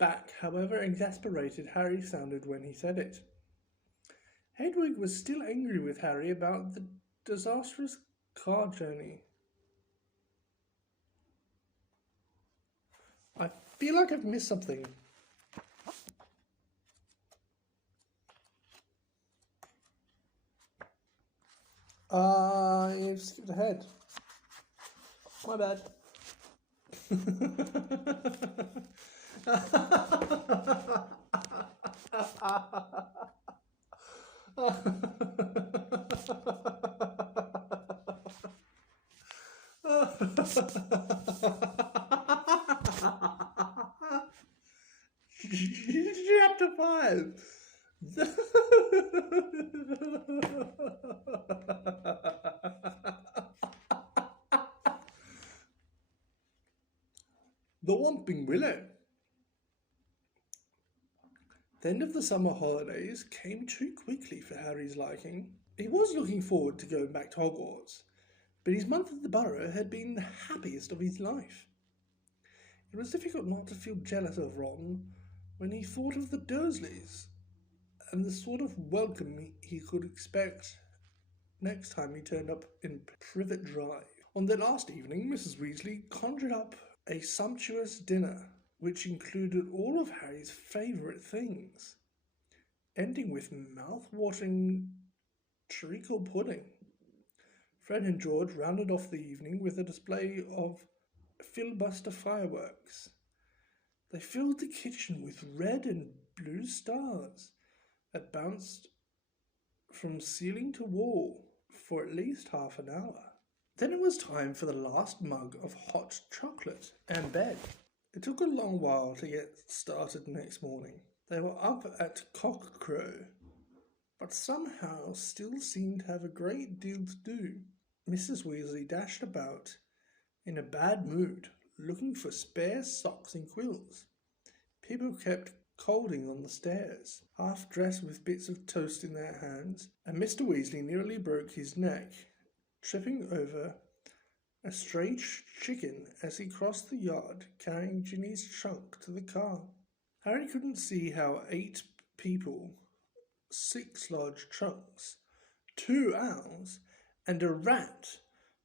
back, however exasperated Harry sounded when he said it. Hedwig was still angry with Harry about the disastrous car journey. I feel like I've missed something. You've skipped ahead. My bad. Chapter 5. The Whomping Willow. The end of the summer holidays came too quickly for Harry's liking. He was looking forward to going back to Hogwarts, but his month at the Burrow had been the happiest of his life. It was difficult not to feel jealous of Ron when he thought of the Dursleys and the sort of welcome he could expect next time he turned up in Privet Drive. On their last evening, Mrs. Weasley conjured up a sumptuous dinner which included all of Harry's favourite things, ending with mouth-watering treacle pudding. Fred and George rounded off the evening with a display of filibuster fireworks. They filled the kitchen with red and blue stars that bounced from ceiling to wall for at least half an hour. Then it was time for the last mug of hot chocolate and bed. It took a long while to get started next morning. They were up at cock-crow, but somehow still seemed to have a great deal to do. Mrs. Weasley dashed about in a bad mood, looking for spare socks and quills. People kept colding on the stairs, half dressed with bits of toast in their hands, and Mr. Weasley nearly broke his neck, tripping over a stray chicken as he crossed the yard, carrying Ginny's trunk to the car. Harry couldn't see how 8 people, 6 large trunks, 2 owls, and a rat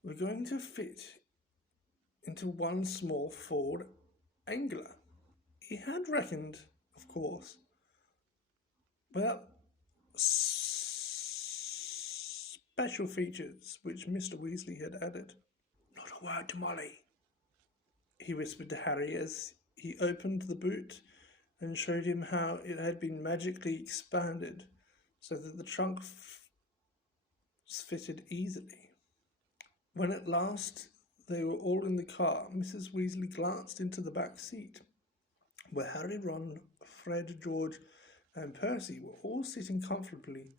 were going to fit into one small Ford Angler. He had reckoned, of course, without special features which Mr. Weasley had added. "Not a word to Molly," he whispered to Harry as he opened the boot and showed him how it had been magically expanded so that the trunk fitted easily. When at last they were all in the car, Mrs. Weasley glanced into the back seat, where Harry, Ron, Fred, George, and Percy were all sitting comfortably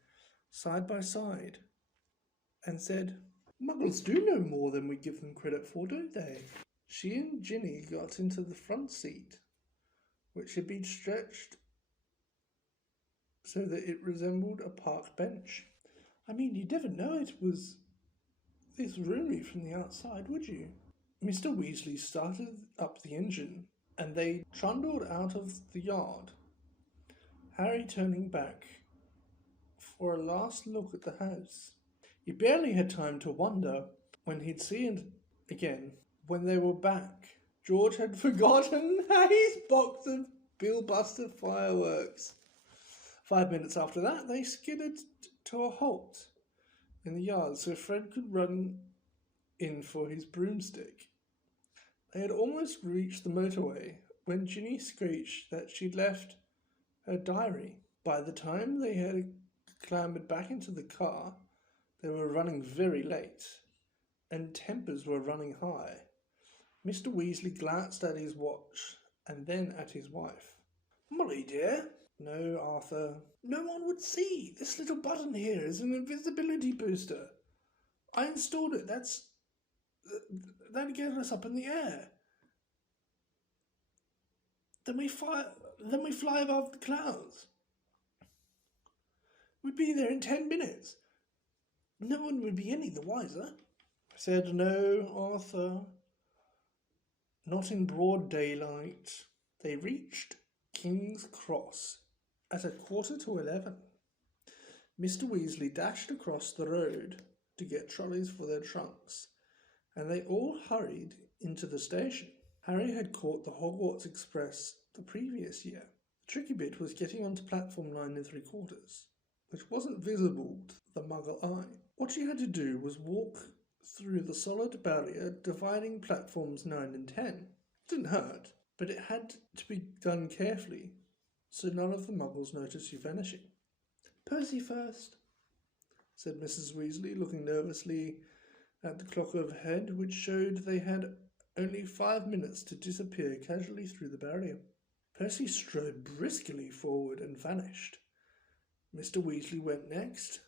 side by side, and said, "Muggles do know more than we give them credit for, don't they?" She and Ginny got into the front seat, which had been stretched so that it resembled a park bench. I mean, you'd never know it was this roomy from the outside, would you? Mr. Weasley started up the engine, and they trundled out of the yard, Harry turning back for a last look at the house. He barely had time to wonder when he'd see it again. When they were back, George had forgotten his box of Billbuster fireworks. 5 minutes after that, they skidded to a halt in the yard so Fred could run in for his broomstick. They had almost reached the motorway when Ginny screeched that she'd left her diary. By the time they had clambered back into the car, they were running very late, and tempers were running high. Mr. Weasley glanced at his watch and then at his wife. "Molly, dear." "No, Arthur. No one would see. This little button here is an invisibility booster. I installed it. That'd get us up in the air. Then we fly above the clouds. We'd be there in 10 minutes. No one would be any the wiser." I said, "No, Arthur. Not in broad daylight." They reached King's Cross at 11:15. Mr. Weasley dashed across the road to get trolleys for their trunks, and they all hurried into the station. Harry had caught the Hogwarts Express the previous year. The tricky bit was getting onto platform 9 3/4, which wasn't visible to the Muggle eye. What you had to do was walk through the solid barrier dividing platforms 9 and 10. It didn't hurt, but it had to be done carefully so none of the Muggles noticed you vanishing. "Percy first," said Mrs. Weasley, looking nervously at the clock overhead, which showed they had only 5 minutes to disappear casually through the barrier. Percy strode briskly forward and vanished. Mr. Weasley went next.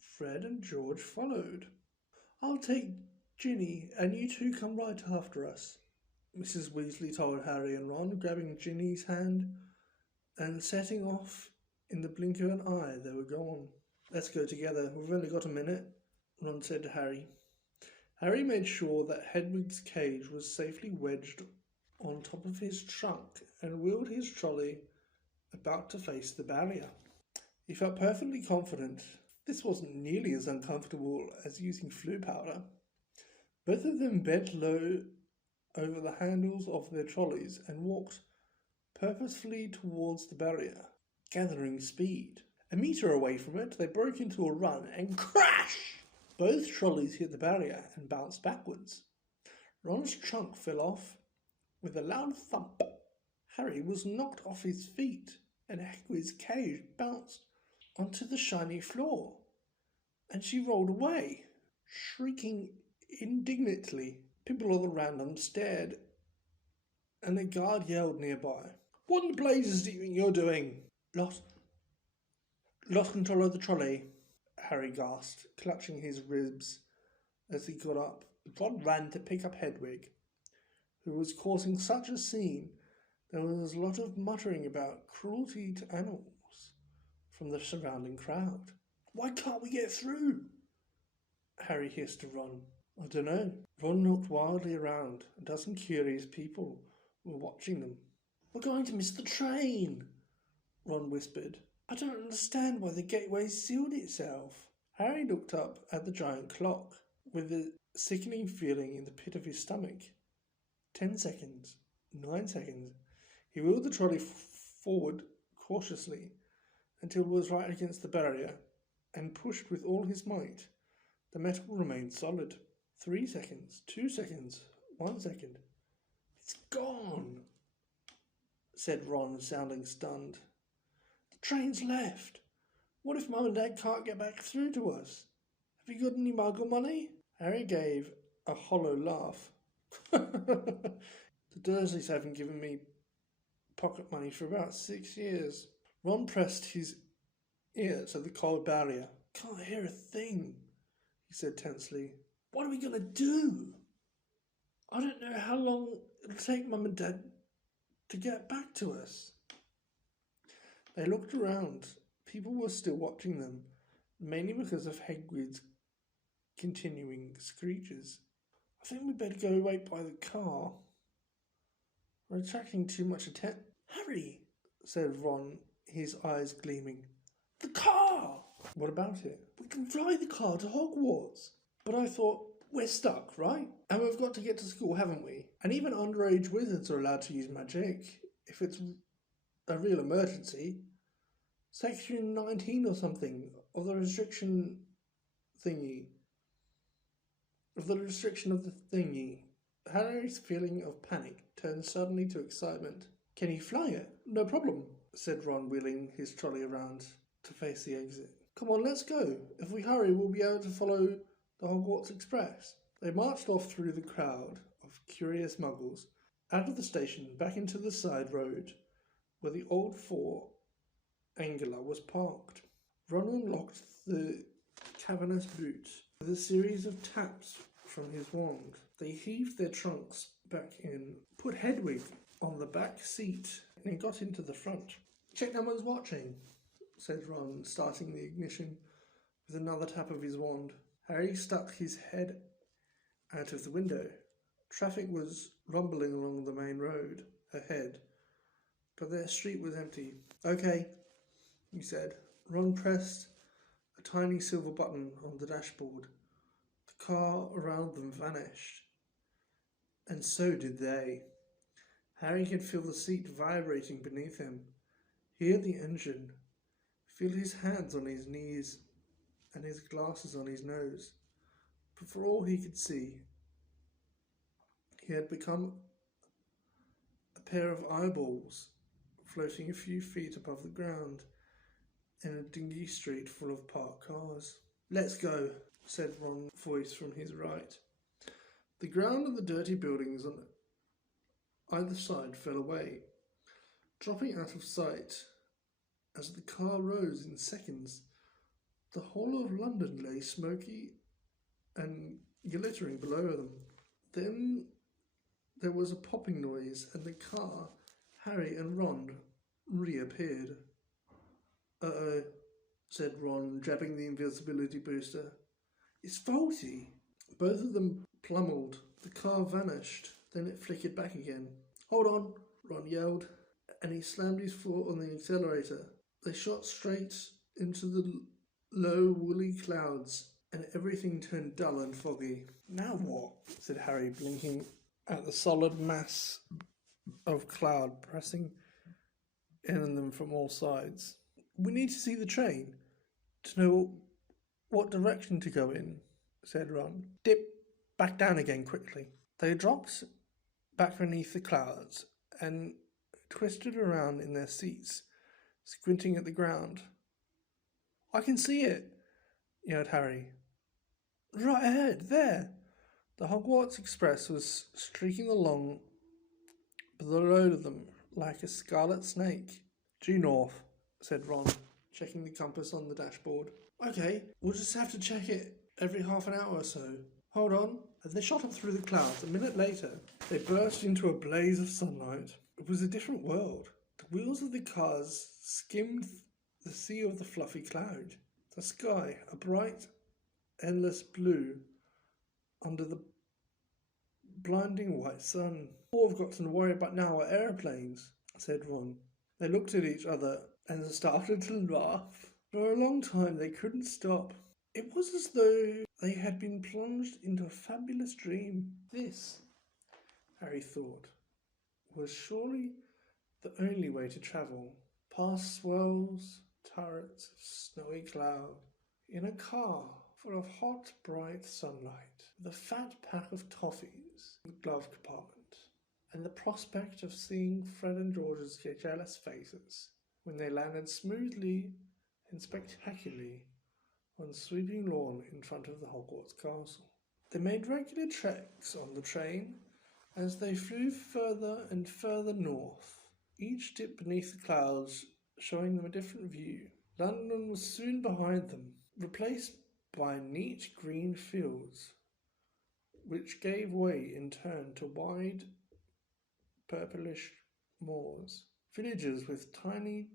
Fred and George followed. "I'll take Ginny, and you two come right after us," Mrs. Weasley told Harry and Ron, grabbing Ginny's hand and setting off. In the blink of an eye, they were gone. "Let's go together. We've only got a minute," Ron said to Harry. Harry made sure that Hedwig's cage was safely wedged on top of his trunk and wheeled his trolley about to face the barrier. He felt perfectly confident. This wasn't nearly as uncomfortable as using flu powder. Both of them bent low over the handles of their trolleys and walked purposefully towards the barrier, gathering speed. A meter away from it, they broke into a run and crash! Both trolleys hit the barrier and bounced backwards. Ron's trunk fell off with a loud thump. Harry was knocked off his feet, and Hagrid's cage bounced onto the shiny floor, and she rolled away, shrieking indignantly. People all around them stared, and a guard yelled nearby, "What in blazes do you think you're doing?" Lost control of the trolley," Harry gasped, clutching his ribs as he got up. Ron ran to pick up Hedwig, who was causing such a scene. There was a lot of muttering about cruelty to animals from the surrounding crowd. "Why can't we get through?" Harry hissed to Ron. "I don't know." Ron looked wildly around. A dozen curious people were watching them. "We're going to miss the train," Ron whispered. "I don't understand why the gateway sealed itself." Harry looked up at the giant clock with a sickening feeling in the pit of his stomach. 10 seconds. 9 seconds. He wheeled the trolley forward cautiously until it was right against the barrier and pushed with all his might. The metal remained solid. 3 seconds. 2 seconds. 1 second. "It's gone," said Ron, sounding stunned. "The train's left. What if Mum and Dad can't get back through to us? Have you got any Muggle money?" Harry gave a hollow laugh. "The Dursleys haven't given me pocket money for about 6 years. Ron pressed his ear to the cold barrier. "Can't hear a thing," he said tensely. "What are we going to do? I don't know how long it'll take Mum and Dad to get back to us." They looked around. People were still watching them, mainly because of Hagrid's continuing screeches. "I think we'd better go wait by the car. We're attracting too much attention." "Harry," said Ron, his eyes gleaming. "The car!" "What about it?" "We can fly the car to Hogwarts." "But I thought we're stuck, right? And we've got to get to school, haven't we? And even underage wizards are allowed to use magic if it's a real emergency. Section 19 or something of the restriction thingy. Harry's feeling of panic turned suddenly to excitement. "Can you fly it?" "No problem," said Ron, wheeling his trolley around to face the exit. "Come on, let's go. If we hurry, we'll be able to follow the Hogwarts Express." They marched off through the crowd of curious muggles, out of the station, back into the side road, where the old Four Angela was parked. Ron unlocked the cavernous boot with a series of taps from his wand. They heaved their trunks back in, put Hedwig on the back seat, and got into the front. "Check no one's watching," said Ron, starting the ignition with another tap of his wand. Harry stuck his head out of the window. Traffic was rumbling along the main road ahead, but their street was empty. Okay, he said. Ron pressed a tiny silver button on the dashboard. The car around them vanished, and so did they. Harry could feel the seat vibrating beneath him, hear the engine, feel his hands on his knees and his glasses on his nose. But for all he could see, he had become a pair of eyeballs floating a few feet above the ground in a dingy street full of parked cars. Let's go, said Ron's voice from his right. The ground and the dirty buildings on either side fell away, dropping out of sight as the car rose in seconds. The whole of London lay smoky and glittering below them. Then there was a popping noise, and the car, Harry and Ron, reappeared. Uh-oh, said Ron, jabbing the invisibility booster. It's faulty. Both of them plummeled. The car vanished. Then it flickered back again. Hold on, Ron yelled, and he slammed his foot on the accelerator. They shot straight into the low, woolly clouds, and everything turned dull and foggy. Now what? Said Harry, blinking at the solid mass of cloud pressing in on them from all sides. We need to see the train to know what direction to go in, said Ron. Dip back down again quickly. They dropped back beneath the clouds and twisted around in their seats, squinting at the ground. I can see it, yelled Harry. Right ahead, there. The Hogwarts Express was streaking along below them like a scarlet snake. Due north, said Ron, checking the compass on the dashboard. Okay, we'll just have to check it every half an hour or so. Hold on. And they shot up through the clouds. A minute later, they burst into a blaze of sunlight. It was a different world. The wheels of the cars skimmed the sea of the fluffy cloud. The sky, a bright, endless blue under the blinding white sun. All we've got to worry about now are aeroplanes, said Ron. They looked at each other and started to laugh. For a long time they couldn't stop. It was as though they had been plunged into a fabulous dream. This, Harry thought, was surely the only way to travel, past swells, turrets of snowy cloud, in a car full of hot, bright sunlight, with a fat pack of toffees in the glove compartment, and the prospect of seeing Fred and George's jealous faces when they landed smoothly and spectacularly on the sweeping lawn in front of the Hogwarts castle. They made regular treks on the train as they flew further and further north, each dip beneath the clouds showing them a different view. London was soon behind them, replaced by neat green fields, which gave way in turn to wide purplish moors, villages with tiny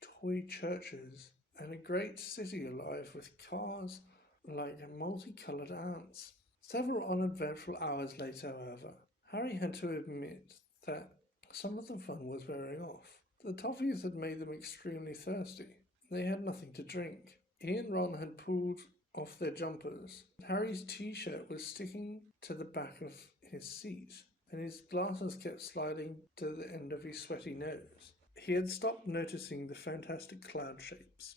toy churches, and a great city alive with cars like multicoloured ants. Several uneventful hours later, however, Harry had to admit that some of the fun was wearing off. The toffees had made them extremely thirsty. They had nothing to drink. He and Ron had pulled off their jumpers. Harry's t-shirt was sticking to the back of his seat, and his glasses kept sliding to the end of his sweaty nose. He had stopped noticing the fantastic cloud shapes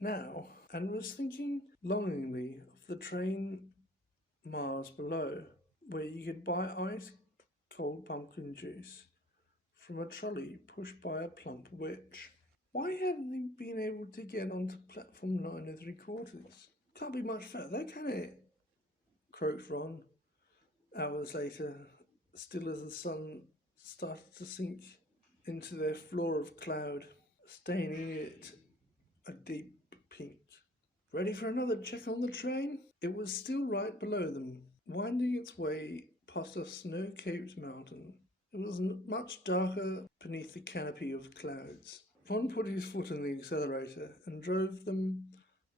now, and was thinking longingly of the train miles below, where you could buy ice-cold pumpkin juice from a trolley pushed by a plump witch. Why hadn't they been able to get onto platform 9 3/4? Can't be much further, can it? Croaked Ron, hours later, still as the sun started to sink into their floor of cloud, staining it a deep pink. Ready for another check on the train? It was still right below them, winding its way past a snow-capped mountain. It was much darker beneath the canopy of clouds. Ron put his foot on the accelerator and drove them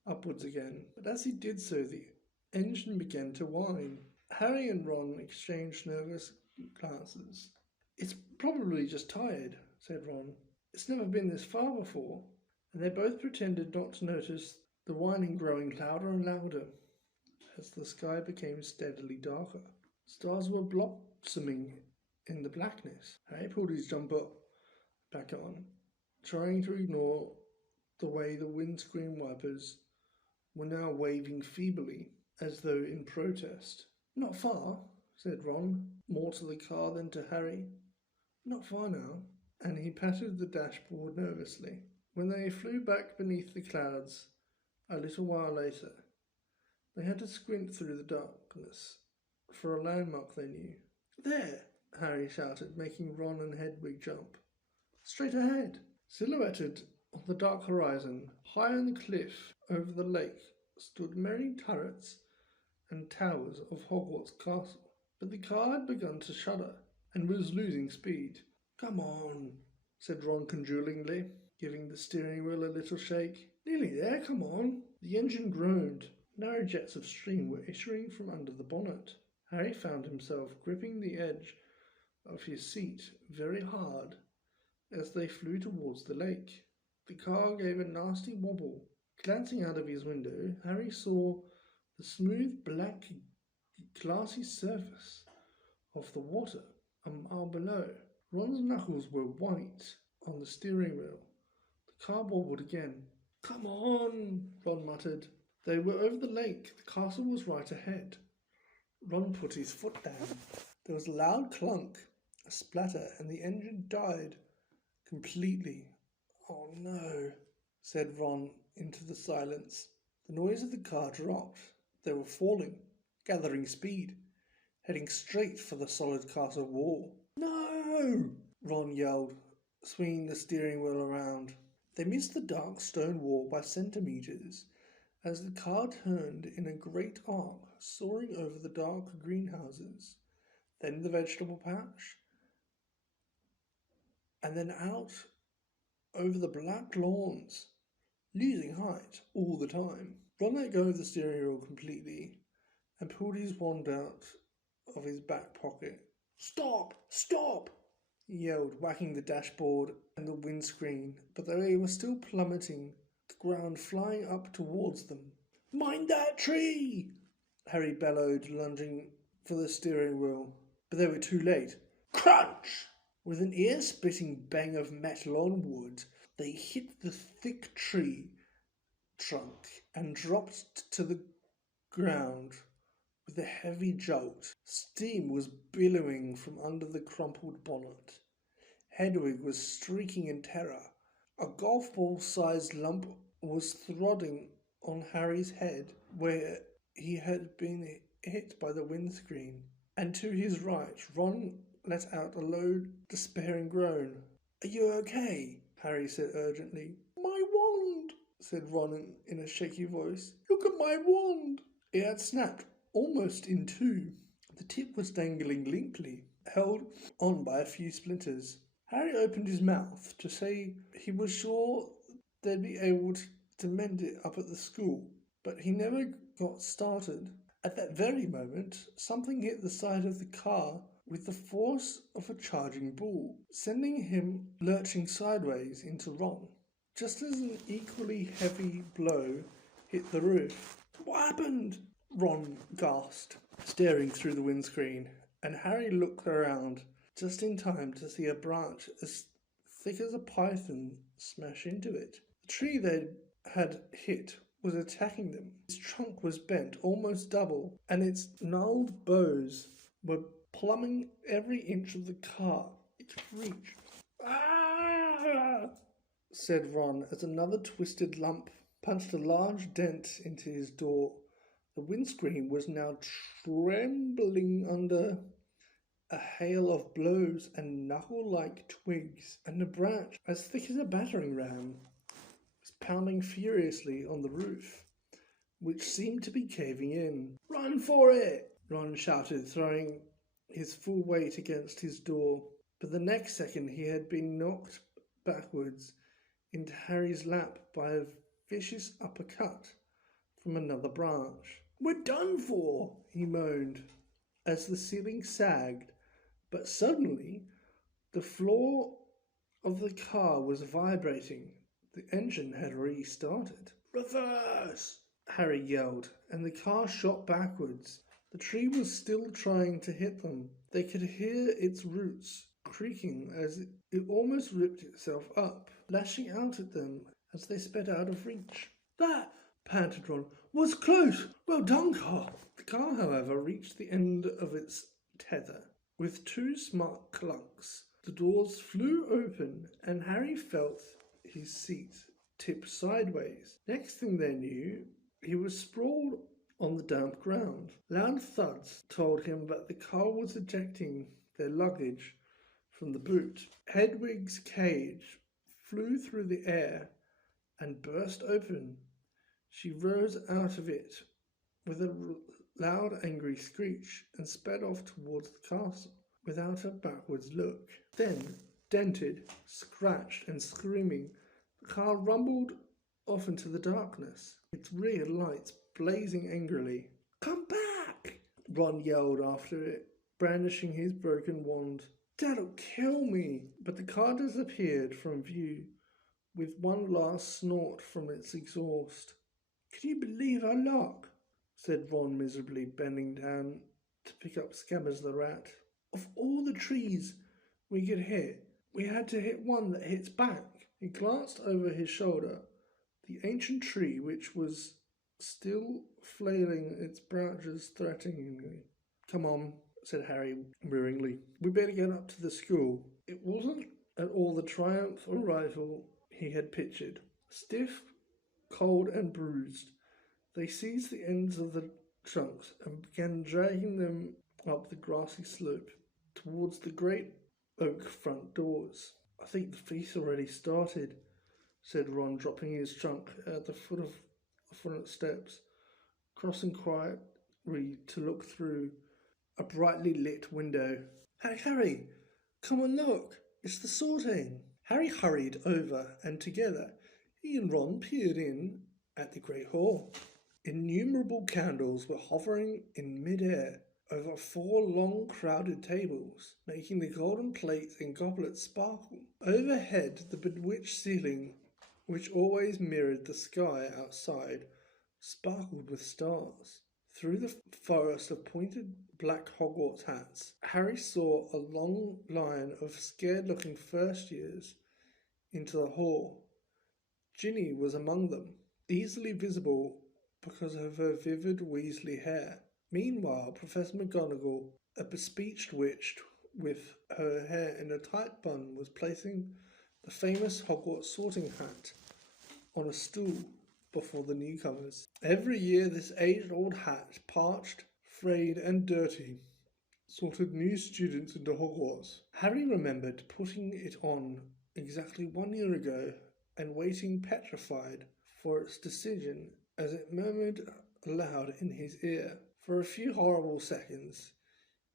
upwards again, but as he did so the engine began to whine. Harry and Ron exchanged nervous glances. It's probably just tired, said Ron. It's never been this far before, and they both pretended not to notice the whining growing louder and louder as the sky became steadily darker. Stars were blossoming in the blackness. Harry pulled his jumper back on, trying to ignore the way the windscreen wipers were now waving feebly, as though in protest. Not far, said Ron, more to the car than to Harry. Not far now, and he patted the dashboard nervously. When they flew back beneath the clouds a little while later, they had to squint through the darkness for a landmark they knew. There, Harry shouted, making Ron and Hedwig jump. Straight ahead. Silhouetted on the dark horizon, high on the cliff over the lake, stood many turrets and towers of Hogwarts Castle. But the car had begun to shudder and was losing speed. Come on, said Ron conjurlingly, giving the steering wheel a little shake. Nearly there, come on. The engine groaned. Narrow jets of steam were issuing from under the bonnet. Harry found himself gripping the edge of his seat very hard as they flew towards the lake. The car gave a nasty wobble. Glancing out of his window, Harry saw the smooth, black, glassy surface of the water a mile below. Ron's knuckles were white on the steering wheel. The car wobbled again. Come on, Ron muttered. They were over the lake. The castle was right ahead. Ron put his foot down. There was a loud clunk, a splatter, and the engine died completely. Oh no, said Ron into the silence. The noise of the car dropped. They were falling, gathering speed, heading straight for the solid castle wall. No! Ron yelled, swinging the steering wheel around. They missed the dark stone wall by centimetres as the car turned in a great arc, soaring over the dark greenhouses, then the vegetable patch, and then out over the black lawns, losing height all the time. Ron let go of the steering wheel completely and pulled his wand out of his back pocket. Stop! Stop! He yelled, whacking the dashboard and the windscreen, but they were still plummeting, the ground flying up towards them. Mind that tree! Harry bellowed, lunging for the steering wheel, but they were too late. Crunch! With an ear-splitting bang of metal on wood, they hit the thick tree trunk and dropped to the ground with a heavy jolt. Steam was billowing from under the crumpled bonnet. Hedwig was shrieking in terror. A golf ball-sized lump was throbbing on Harry's head where he had been hit by the windscreen. And to his right, Ron let out a low, despairing groan. Are you okay? Harry said urgently. My wand, said Ron in a shaky voice. Look at my wand. It had snapped almost in two. The tip was dangling limply, held on by a few splinters. Harry opened his mouth to say he was sure they'd be able to mend it up at the school, but he never got started. At that very moment, something hit the side of the car with the force of a charging bull, sending him lurching sideways into Ron, just as an equally heavy blow hit the roof. What happened? Ron gasped, staring through the windscreen, and Harry looked around just in time to see a branch as thick as a python smash into it. The tree they had hit was attacking them. Its trunk was bent almost double, and its gnarled boughs were plumbing every inch of the car it could reach. Ah! Said Ron as another twisted lump punched a large dent into his door. The windscreen was now trembling under a hail of blows and knuckle-like twigs, and a branch as thick as a battering ram was pounding furiously on the roof, which seemed to be caving in. Run for it! Ron shouted, throwing his full weight against his door. But the next second he had been knocked backwards into Harry's lap by a vicious uppercut from another branch. We're done for, he moaned, as the ceiling sagged, but suddenly the floor of the car was vibrating. The engine had restarted. Reverse! Harry yelled, and the car shot backwards. The tree was still trying to hit them. They could hear its roots creaking as it almost ripped itself up, lashing out at them as they sped out of reach. That, panted Ron, was close! Well done, car! The car, however, reached the end of its tether. With two smart clunks, the doors flew open and Harry felt his seat tip sideways. Next thing they knew, he was sprawled on the damp ground. Loud thuds told him that the car was ejecting their luggage from the boot. Hedwig's cage flew through the air and burst open. She rose out of it with a loud, angry screech and sped off towards the castle without a backwards look. Then, dented, scratched, and screaming, the car rumbled off into the darkness, its rear lights blazing angrily. Come back! Ron yelled after it, brandishing his broken wand. That'll kill me! But the car disappeared from view with one last snort from its exhaust. Can you believe our luck? Said Ron miserably, bending down to pick up Scabbers the rat. Of all the trees we could hit, we had to hit one that hits back. He glanced over his shoulder. The ancient tree, which was still flailing its branches threateningly. Come on, said Harry wearingly. We better get up to the school. It wasn't at all the triumph arrival he had pictured. Stiff, cold, and bruised, they seized the ends of the trunks and began dragging them up the grassy slope towards the great oak front doors. I think the feast already started, said Ron, dropping his trunk at the foot of the front steps, crossing quietly to look through a brightly lit window. Hey, Harry, come and look. It's the sorting. Harry hurried over, and together he and Ron peered in at the great hall. Innumerable candles were hovering in mid-air over 4 long crowded tables, making the golden plates and goblets sparkle. Overhead, the bewitched ceiling, which always mirrored the sky outside, sparkled with stars. Through the forest of pointed black Hogwarts hats, Harry saw a long line of scared-looking first-years into the hall. Ginny was among them, easily visible because of her vivid Weasley hair. Meanwhile, Professor McGonagall, a bespeeched witch with her hair in a tight bun, was placing the famous Hogwarts sorting hat on a stool before the newcomers. Every year this age-old hat, parched, frayed and dirty, sorted new students into Hogwarts. Harry remembered putting it on exactly 1 year ago and waiting petrified for its decision as it murmured aloud in his ear. For a few horrible seconds,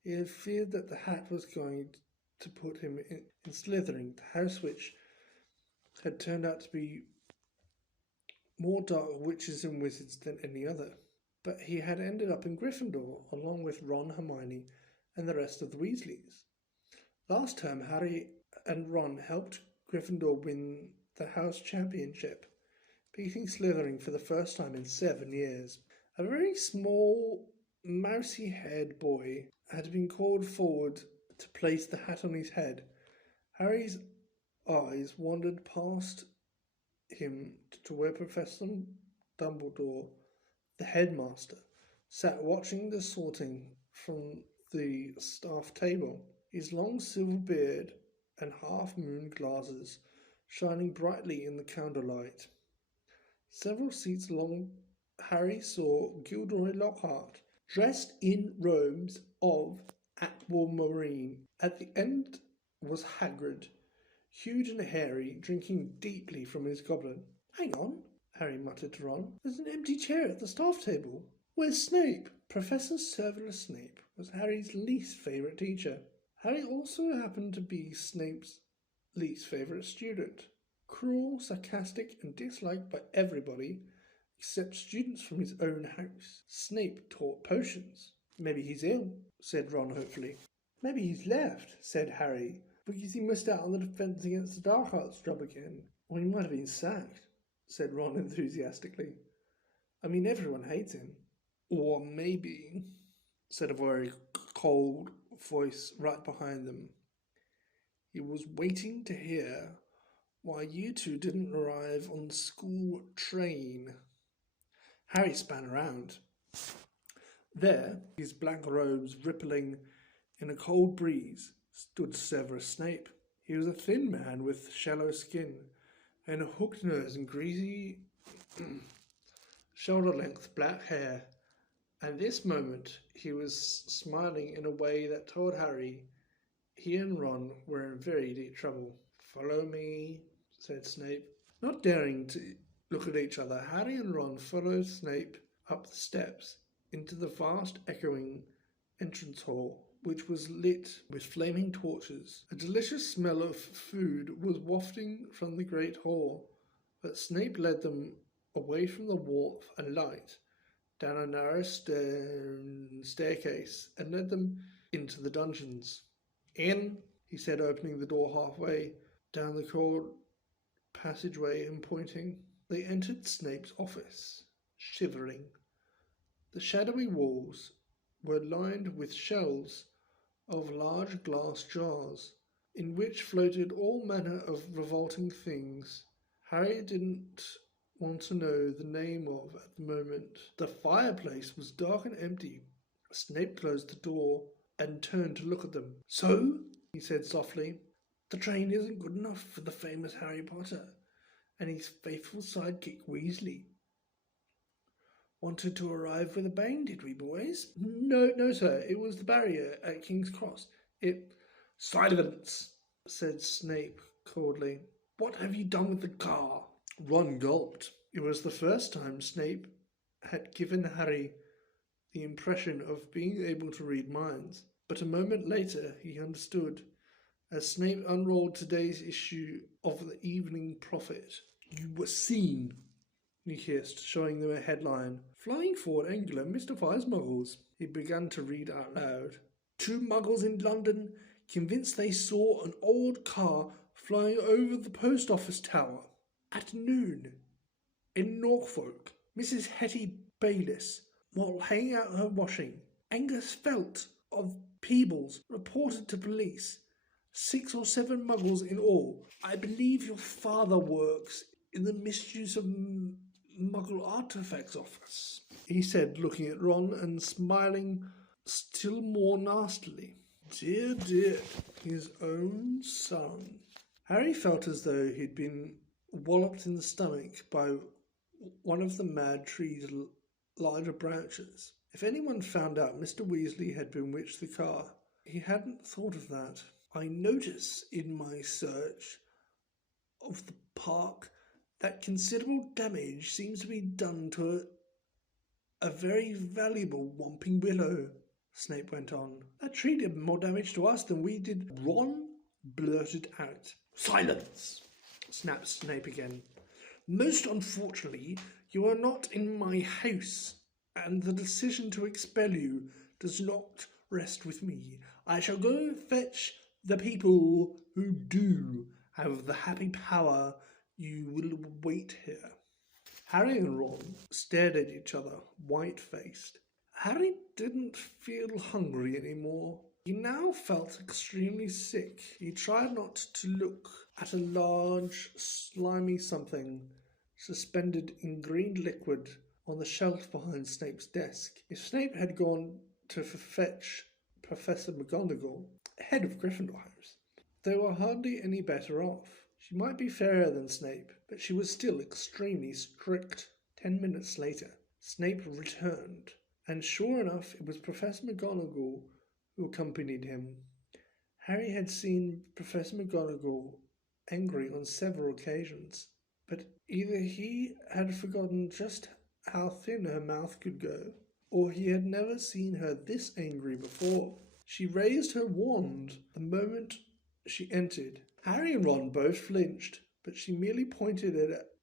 he had feared that the hat was going to put him in Slytherin, the house which had turned out to be more dark witches and wizards than any other. But he had ended up in Gryffindor, along with Ron, Hermione, and the rest of the Weasleys. Last term, Harry and Ron helped Gryffindor win the house championship, beating Slytherin for the first time in 7 years. A very small, mousy-haired boy had been called forward to place the hat on his head. Harry's eyes wandered past him to where Professor Dumbledore, the headmaster, sat watching the sorting from the staff table, his long silver beard and half-moon glasses shining brightly in the candlelight. Several seats along, Harry saw Gilderoy Lockhart, dressed in robes of aquamarine. At the end was Hagrid, huge and hairy, drinking deeply from his goblet. Hang on, Harry muttered to Ron. There's an empty chair at the staff table. Where's Snape? Professor Severus Snape was Harry's least favourite teacher. Harry also happened to be Snape's least favourite student. Cruel, sarcastic, and disliked by everybody except students from his own house. Snape taught potions. Maybe he's ill, said Ron hopefully. Maybe he's left, said Harry, Because he missed out on the defence against the Dark Arts job again. Well, he might have been sacked, said Ron enthusiastically. I mean, everyone hates him. Or maybe, said a very cold voice right behind them, he was waiting to hear why you two didn't arrive on the school train. Harry span around. There, his black robes rippling in a cold breeze, stood Severus Snape. He was a thin man with shallow skin and a hooked nose and greasy shoulder-length black hair. At this moment, he was smiling in a way that told Harry he and Ron were in very deep trouble. Follow me, said Snape. Not daring to look at each other, Harry and Ron followed Snape up the steps into the vast echoing entrance hall, which was lit with flaming torches. A delicious smell of food was wafting from the great hall, but Snape led them away from the warmth and light, down a narrow staircase, and led them into the dungeons. In, he said, opening the door halfway down the cold passageway and pointing. They entered Snape's office, shivering. The shadowy walls were lined with shelves of large glass jars, in which floated all manner of revolting things Harry didn't want to know the name of at the moment. The fireplace was dark and empty. Snape closed the door and turned to look at them. So, he said softly, the train isn't good enough for the famous Harry Potter and his faithful sidekick Weasley. Wanted to arrive with a bang, did we, boys? No, sir. It was the barrier at King's Cross. Silence, said Snape coldly. What have you done with the car? Ron gulped. It was the first time Snape had given Harry the impression of being able to read minds. But a moment later he understood, as Snape unrolled today's issue of the Evening Prophet. You were seen, he hissed, showing them a headline. Flying forward angular mystifies muggles. He began to read out loud. 2 muggles in London convinced they saw an old car flying over the post office tower at noon. In Norfolk, Mrs. Hetty Bayliss, while hanging out her washing. Angus Felt of Peebles reported to police. 6 or 7 muggles in all. I believe your father works in the misuse of Muggle artifacts office, he said, looking at Ron and smiling still more nastily. Dear, his own son. Harry felt as though he'd been walloped in the stomach by one of the mad tree's larger branches. If anyone found out Mr. Weasley had bewitched the car, he hadn't thought of that. I notice in my search of the park that considerable damage seems to be done to a very valuable Whomping Willow, Snape went on. That tree did more damage to us than we did. Ron blurted out. Silence, snapped Snape again. Most unfortunately, you are not in my house, and the decision to expel you does not rest with me. I shall go fetch the people who do have the happy power. You will wait here. Harry and Ron stared at each other, white-faced. Harry didn't feel hungry anymore. He now felt extremely sick. He tried not to look at a large, slimy something suspended in green liquid on the shelf behind Snape's desk. If Snape had gone to fetch Professor McGonagall, head of Gryffindor House, they were hardly any better off. She might be fairer than Snape, but she was still extremely strict. 10 minutes later, Snape returned, and sure enough, it was Professor McGonagall who accompanied him. Harry had seen Professor McGonagall angry on several occasions, but either he had forgotten just how thin her mouth could go, or he had never seen her this angry before. She raised her wand the moment she entered. Harry and Ron both flinched, but she merely pointed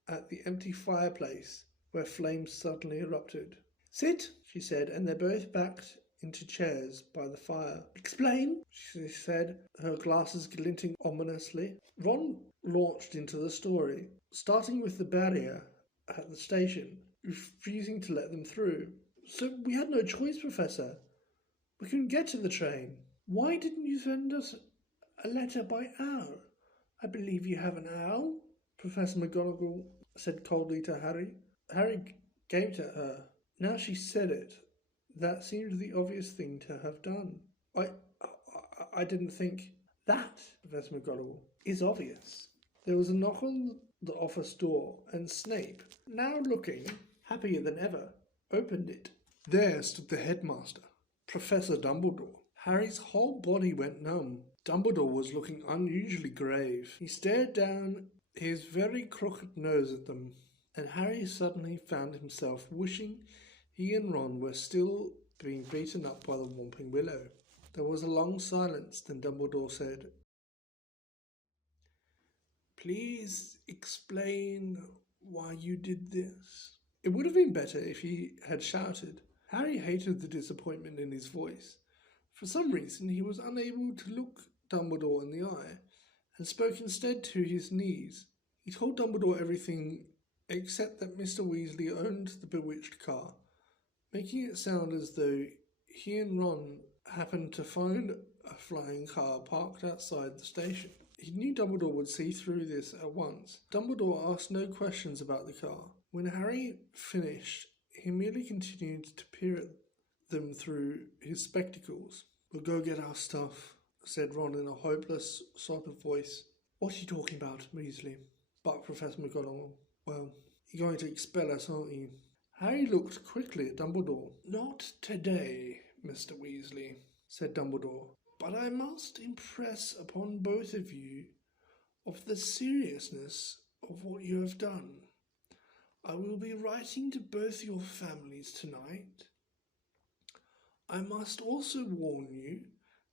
at the empty fireplace, where flames suddenly erupted. Sit, she said, and they both backed into chairs by the fire. "Explain," she said, her glasses glinting ominously. Ron launched into the story, starting with the barrier at the station, refusing to let them through. "So we had no choice, Professor. We couldn't get to the train. Why didn't you send us a letter by owl?" "I believe you have an owl," Professor McGonagall said coldly to Harry. Harry gaped at her. Now she said it. That seemed the obvious thing to have done. I didn't think that, Professor McGonagall, is obvious. There was a knock on the office door, and Snape, now looking happier than ever, opened it. There stood the headmaster, Professor Dumbledore. Harry's whole body went numb. Dumbledore was looking unusually grave. He stared down his very crooked nose at them, and Harry suddenly found himself wishing he and Ron were still being beaten up by the Whomping Willow. There was a long silence, then Dumbledore said, "Please explain why you did this." It would have been better if he had shouted. Harry hated the disappointment in his voice. For some reason, he was unable to look Dumbledore in the eye, and spoke instead to his knees. He told Dumbledore everything except that Mr. Weasley owned the bewitched car, making it sound as though he and Ron happened to find a flying car parked outside the station. He knew Dumbledore would see through this at once. Dumbledore asked no questions about the car. When Harry finished, he merely continued to peer at them through his spectacles. "We'll go get our stuff," said Ron in a hopeless sort of voice. "What are you talking about, Weasley?" "But Professor McGonagall, well, you're going to expel us, aren't you?" Harry looked quickly at Dumbledore. "Not today, Mr. Weasley," said Dumbledore. "But I must impress upon both of you of the seriousness of what you have done. I will be writing to both your families tonight. I must also warn you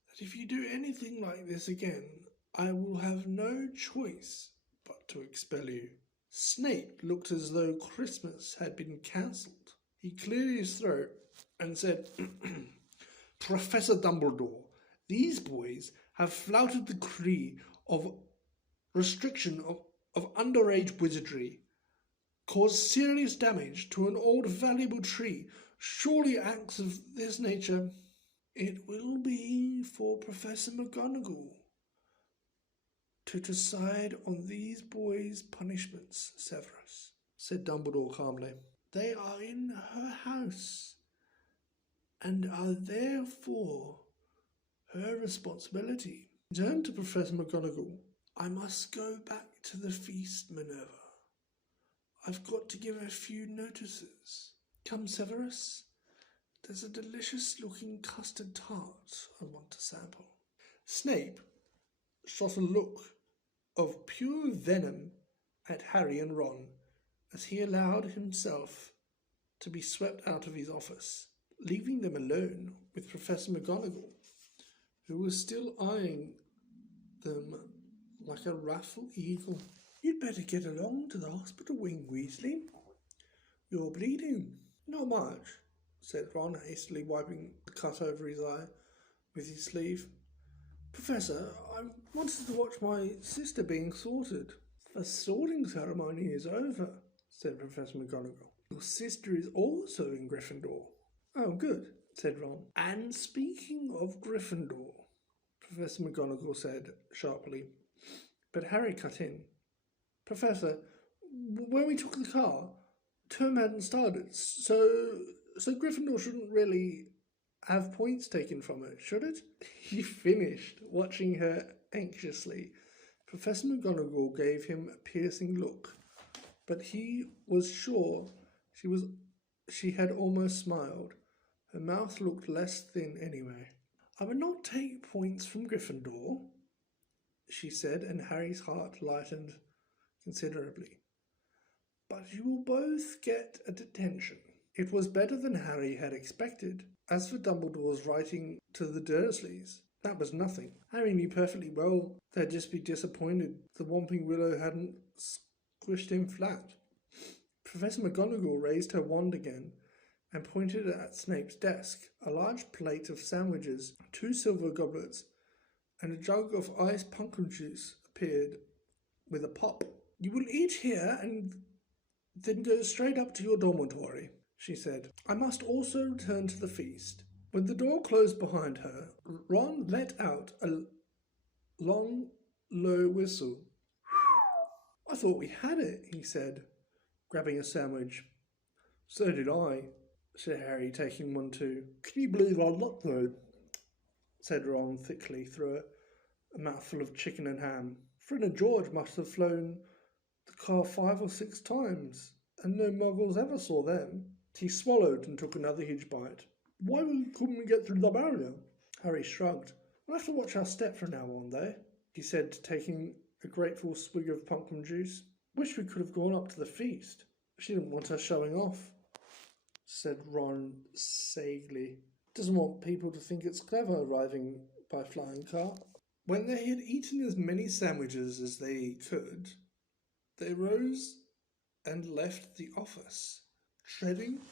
that if you do anything like this again, I will have no choice but to expel you." Snape looked as though Christmas had been cancelled. He cleared his throat and said, "Professor Dumbledore, these boys have flouted the decree of restriction of underage wizardry, caused serious damage to an old valuable tree. Surely acts of this nature—" "It will be for Professor McGonagall to decide on these boys' punishments, Severus," said Dumbledore calmly. "They are in her house and are therefore her responsibility." He turned to Professor McGonagall. "I must go back to the feast, Minerva. I've got to give a few notices. Come, Severus. There's a delicious-looking custard tart I want to sample." Snape shot a look of pure venom at Harry and Ron as he allowed himself to be swept out of his office, leaving them alone with Professor McGonagall, who was still eyeing them like a wrathful eagle. "You'd better get along to the hospital wing, Weasley. You're bleeding." "Not much," said Ron, hastily wiping the cut over his eye with his sleeve. "Professor, I wanted to watch my sister being sorted." "The sorting ceremony is over," said Professor McGonagall. "Your sister is also in Gryffindor." "Oh, good," said Ron. "And speaking of Gryffindor," Professor McGonagall said sharply. But Harry cut in. "Professor, when we took the car, term hadn't started, so Gryffindor shouldn't really have points taken from it, should it?" He finished, watching her anxiously. Professor McGonagall gave him a piercing look, but he was sure she had almost smiled. Her mouth looked less thin anyway. "I would not take points from Gryffindor," she said, and Harry's heart lightened considerably. "But you will both get a detention." It was better than Harry had expected. As for Dumbledore's writing to the Dursleys, that was nothing. Harry knew perfectly well they'd just be disappointed the Whomping Willow hadn't squished him flat. Professor McGonagall raised her wand again, and pointed at Snape's desk. A large plate of sandwiches, 2 silver goblets, and a jug of iced pumpkin juice appeared with a pop. "You will eat here and then go straight up to your dormitory," she said. "I must also return to the feast." When the door closed behind her, Ron let out a long, low whistle. "I thought we had it," he said, grabbing a sandwich. "So did I," said Harry, taking one too. "Can you believe I'm not though?" said Ron thickly through a mouthful of chicken and ham. "Fred and George must have flown the car 5 or 6 times, and no muggles ever saw them." He swallowed and took another huge bite. "Why couldn't we get through the barrier?" Harry shrugged. "We'll have to watch our step from now on, though," he said, taking a grateful swig of pumpkin juice. "Wish we could have gone up to the feast. She didn't want us showing off," said Ron sagely. "Doesn't want people to think it's clever arriving by flying car." When they had eaten as many sandwiches as they could, they rose and left the office, treading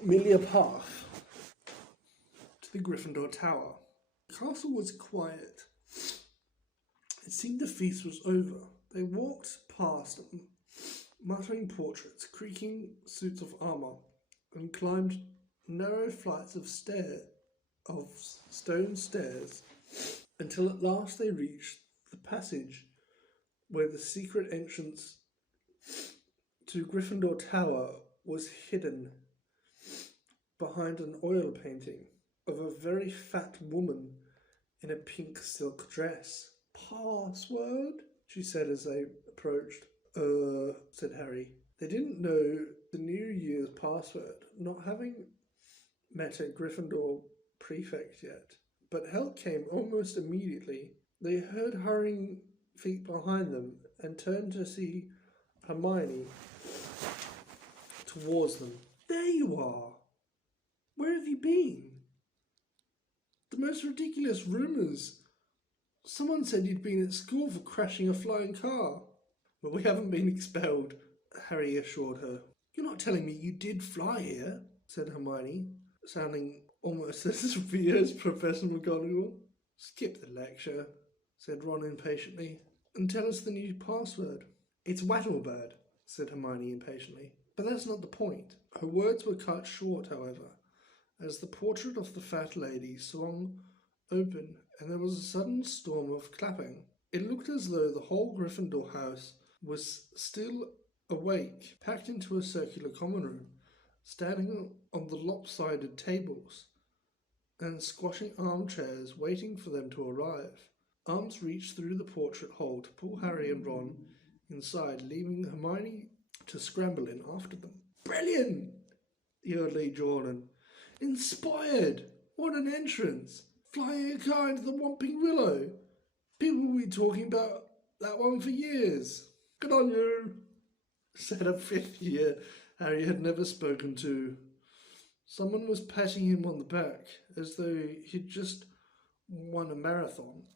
merely a path to the Gryffindor Tower. The castle was quiet. It seemed the feast was over. They walked past muttering portraits, creaking suits of armour, and climbed narrow flights of stone stairs until at last they reached the passage where the secret entrance to Gryffindor Tower was hidden behind an oil painting of a very fat woman in a pink silk dress. "Password?" she said as they approached. Said Harry. They didn't know the New Year's password, not having met a Gryffindor prefect yet. But help came almost immediately. They heard hurrying feet behind them and turned to see Hermione towards them. "There you are! Where have you been?" "The most ridiculous rumours. Someone said you'd been at school for crashing a flying car." "Well, we haven't been expelled," Harry assured her. "You're not telling me you did fly here?" said Hermione, sounding almost as severe as Professor McGonagall. "Skip the lecture," said Ron impatiently, "and tell us the new password." "It's Wattlebird," said Hermione impatiently. "But that's not the point." Her words were cut short, however, as the portrait of the fat lady swung open and there was a sudden storm of clapping. It looked as though the whole Gryffindor house was still awake, packed into a circular common room, standing on the lopsided tables and squashing armchairs waiting for them to arrive. Arms reached through the portrait hole to pull Harry and Ron inside, leaving Hermione to scramble in after them. "Brilliant!" yelled Lee Jordan. "Inspired! What an entrance! Flying a car into the Whomping Willow! People will be talking about that one for years." "Good on you," said a fifth year Harry had never spoken to. Someone was patting him on the back as though he'd just won a marathon.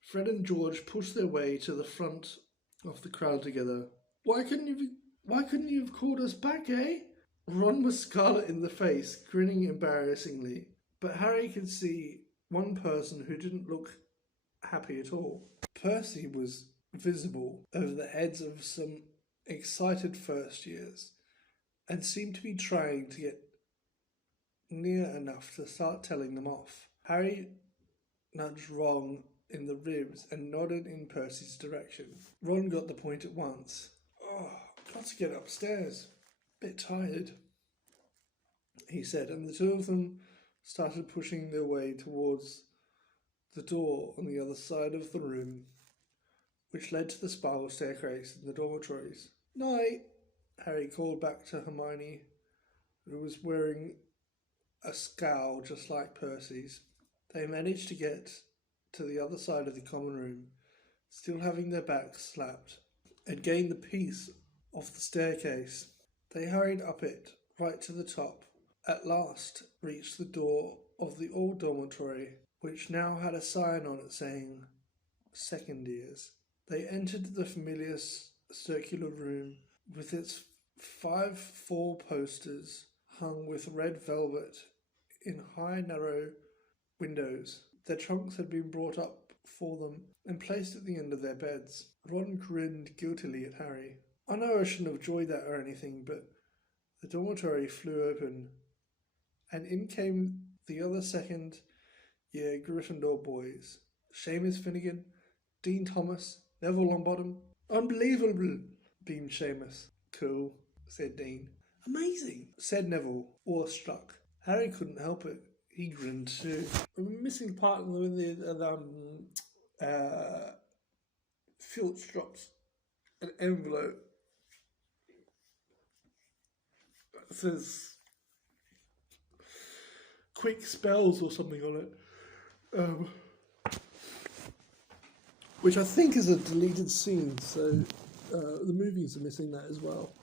Fred and George pushed their way to the front of the crowd together. Why couldn't you have called us back, eh?" Ron was scarlet in the face, grinning embarrassingly, but Harry could see one person who didn't look happy at all. Percy was visible over the heads of some excited first years and seemed to be trying to get near enough to start telling them off. Harry nudged Ron in the ribs and nodded in Percy's direction. Ron got the point at once. "Oh, got to get upstairs. Bit tired," he said, and the two of them started pushing their way towards the door on the other side of the room, which led to the spiral staircase in the dormitories. "Night," Harry called back to Hermione, who was wearing a scowl just like Percy's. They managed to get to the other side of the common room, still having their backs slapped, and gained the piece of the staircase. They hurried up it, right to the top, at last reached the door of the old dormitory, which now had a sign on it saying second years. They entered the familiar circular room with its 5 4-posters hung with red velvet in high, narrow windows. Their trunks had been brought up for them and placed at the end of their beds. Ron grinned guiltily at Harry. I know I shouldn't have enjoyed that or anything, but the dormitory flew open, and in came the other second-year Gryffindor boys. Seamus Finnegan, Dean Thomas, Neville Longbottom. Unbelievable, beamed Seamus. Cool, said Dean. Amazing, said Neville, awestruck. Harry couldn't help it. He grinned too. I'm missing part of the Filch drops an envelope that says quick spells or something on it, which I think is a deleted scene, so the movies are missing that as well.